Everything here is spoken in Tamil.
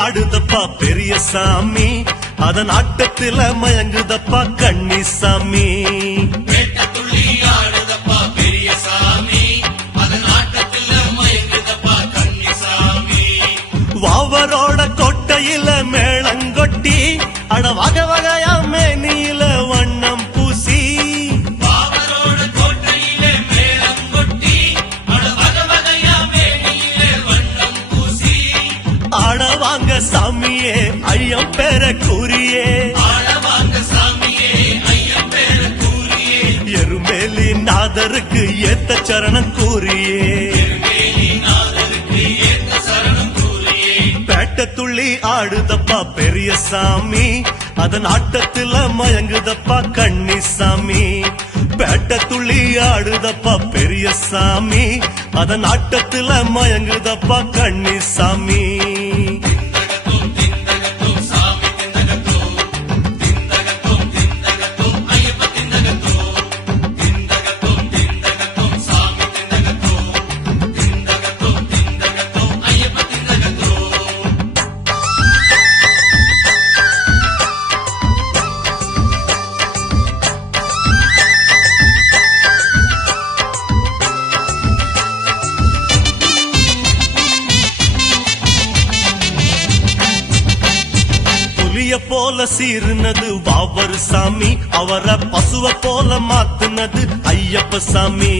ஆடுதப்பா பெரிய சாமி, அதன் ஆட்டத்துல மயங்குதப்பா கன்னிசாமி. வாவரோட கோட்டையில மேளங்கொட்டி அட வகை வகையா மேனியில வண்ணம் பூசி, ஆடவாங்க சாமியே ஐயம் பேர கூறியே, எருமேலி நாதருக்கு ஏத்த சரணம் கூறியே, துள்ளி ஆடுதப்பா பெரிய சாமி, அதன் ஆட்டத்துல மயங்குதப்பா கன்னிசாமி. பேட்ட துள்ளி ஆடுதப்பா பெரிய சாமி, அதன் ஆட்டத்துல மயங்குதப்பா கன்னிசாமி. போல சீர்னது வாவரு சாமி, அவரை பசுவ போல மாத்துனது ஐயப்ப சாமி.